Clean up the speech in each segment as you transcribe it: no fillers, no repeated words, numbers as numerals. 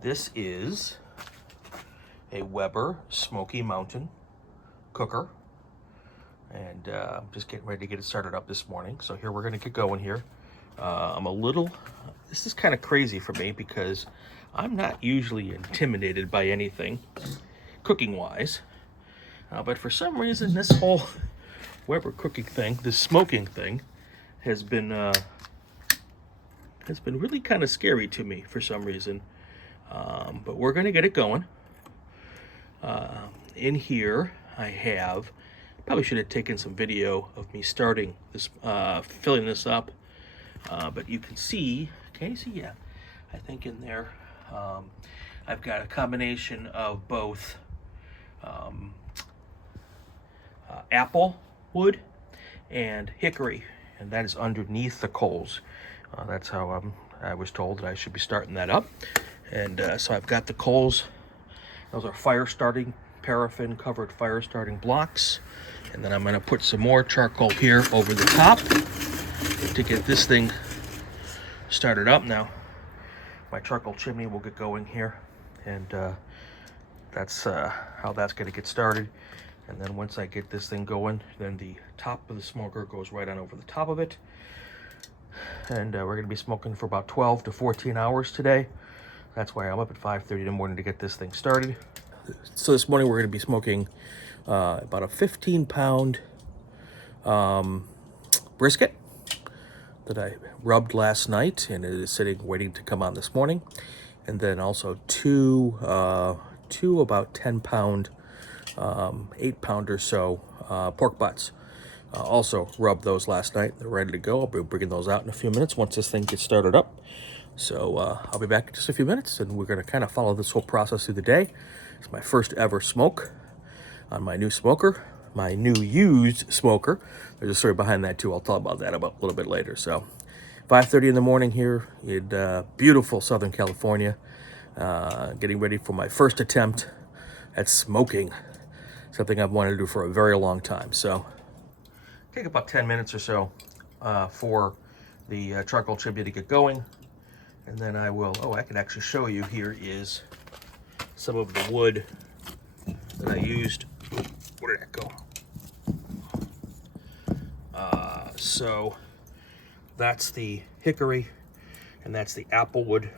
This is a Weber Smokey Mountain cooker, and I'm just getting ready to get it started up this morning. So here we're gonna get going here. This is kind of crazy for me because I'm not usually intimidated by anything cooking wise, but for some reason this whole Weber cooking thing, this smoking thing, has been really kind of scary to me for some reason. But we're gonna get it going. In here I have, probably should have taken some video of me starting this, filling this up, but you can see, can you see? Yeah, I think in there I've got a combination of both apple wood and hickory, and that is underneath the coals. That's how I was told that I should be starting that up. And so I've got the coals. Those are fire starting, paraffin covered fire starting blocks. And then I'm gonna put some more charcoal here over the top to get this thing started up. Now, my charcoal chimney will get going here, and that's how that's gonna get started. And then once I get this thing going, then the top of the smoker goes right on over the top of it. And we're gonna be smoking for about 12 to 14 hours today. That's why I'm up at 5:30 in the morning to get this thing started. So this morning we're gonna be smoking about a 15-pound brisket that I rubbed last night, and it is sitting waiting to come on this morning. And then also two about 10-pound, 8-pound or so pork butts. Also rubbed those last night. They're ready to go. I'll be bringing those out in a few minutes once this thing gets started up. So I'll be back in just a few minutes, and we're going to kind of follow this whole process through the day. It's my first ever smoke on my new smoker, my new used smoker. There's a story behind that too. I'll talk about that a little bit later. So 5:30 in the morning here in beautiful Southern California, getting ready for my first attempt at smoking, something I've wanted to do for a very long time. So take about 10 minutes or so for the charcoal chimney to get going. And then I will, I can actually show you, here is some of the wood that I used. Where did that go? So that's the hickory, and that's the apple wood.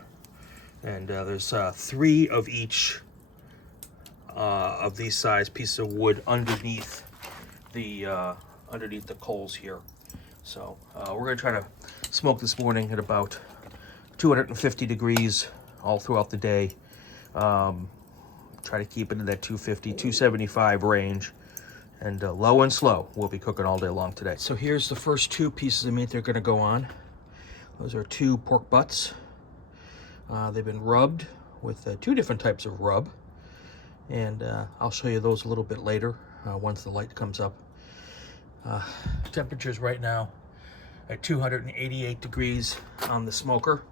And there's 3 of each of these size pieces of wood underneath the coals here. So we're gonna try to smoke this morning at about 250 degrees all throughout the day. Try to keep it in that 250, 275 range, and low and slow. We'll be cooking all day long today. So here's the first 2 pieces of meat they're gonna go on. Those are 2 pork butts. They've been rubbed with 2 different types of rub, and I'll show you those a little bit later once the light comes up. Temperatures right now at 288 degrees on the smoker,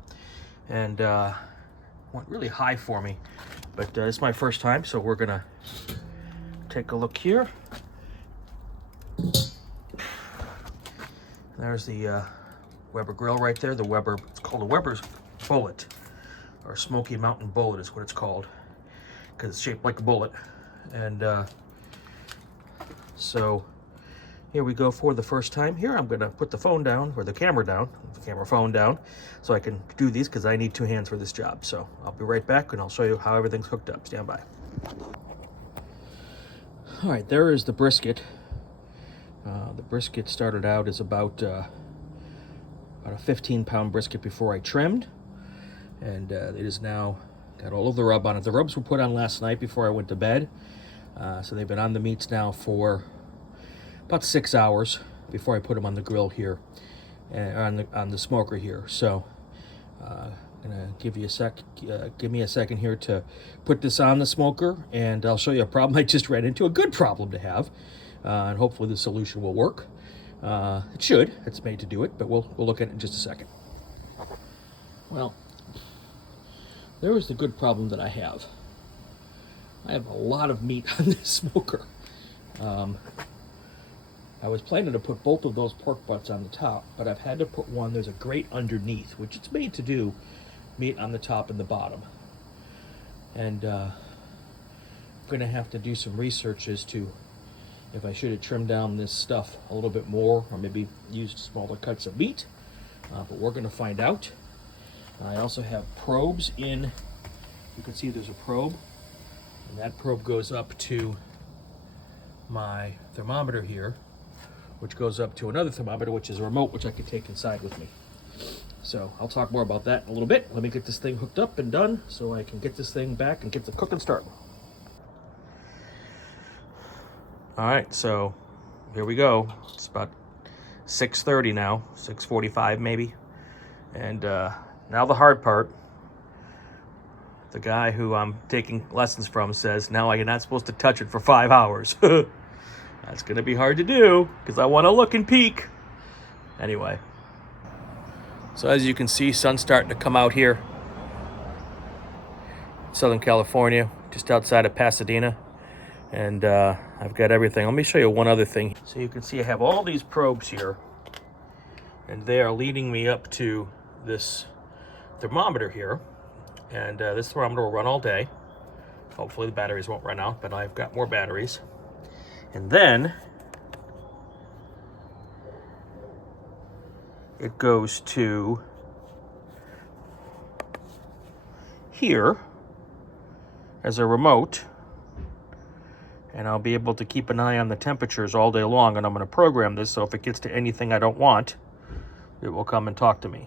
and went really high for me, but it's my first time, so we're gonna take a look here. There's the Weber grill right there. The Weber, it's called a Weber's Bullet, or Smokey Mountain Bullet is what it's called, because it's shaped like a bullet. And so here we go for the first time. Here I'm gonna put the phone down, or the camera phone down, so I can do these, because I need 2 hands for this job. So I'll be right back, and I'll show you how everything's hooked up. Stand by. All right, there is the brisket. The brisket started out as about a 15-pound brisket before I trimmed, and it is now got all of the rub on it. The rubs were put on last night before I went to bed, so they've been on the meats now for about 6 hours before I put them on the grill here, on the smoker here. So I'm gonna give me a second here to put this on the smoker, and I'll show you a problem I just ran into, a good problem to have, and hopefully the solution will work. It should. It's made to do it, but we'll look at it in just a second. Well, there is the good problem that I have. I have a lot of meat on this smoker. I was planning to put both of those pork butts on the top, but I've had to put one. There's a grate underneath, which it's made to do meat on the top and the bottom. And I'm going to have to do some research as to if I should have trimmed down this stuff a little bit more, or maybe used smaller cuts of meat. But we're going to find out. I also have probes in. You can see there's a probe, and that probe goes up to my thermometer here, which goes up to another thermometer, which is a remote, which I can take inside with me. So I'll talk more about that in a little bit. Let me get this thing hooked up and done so I can get this thing back and get the cooking started. All right, so here we go. It's about 6:30 now, 6:45 maybe. And now the hard part. The guy who I'm taking lessons from says, now you're not supposed to touch it for 5 hours. That's gonna be hard to do because I wanna look and peek. Anyway. So as you can see, sun's starting to come out here. Southern California, just outside of Pasadena. And I've got everything. Let me show you one other thing. So you can see I have all these probes here, and they are leading me up to this thermometer here. And this thermometer will run all day. Hopefully the batteries won't run out, but I've got more batteries. And then it goes to here as a remote, and I'll be able to keep an eye on the temperatures all day long, and I'm going to program this so if it gets to anything I don't want, it will come and talk to me.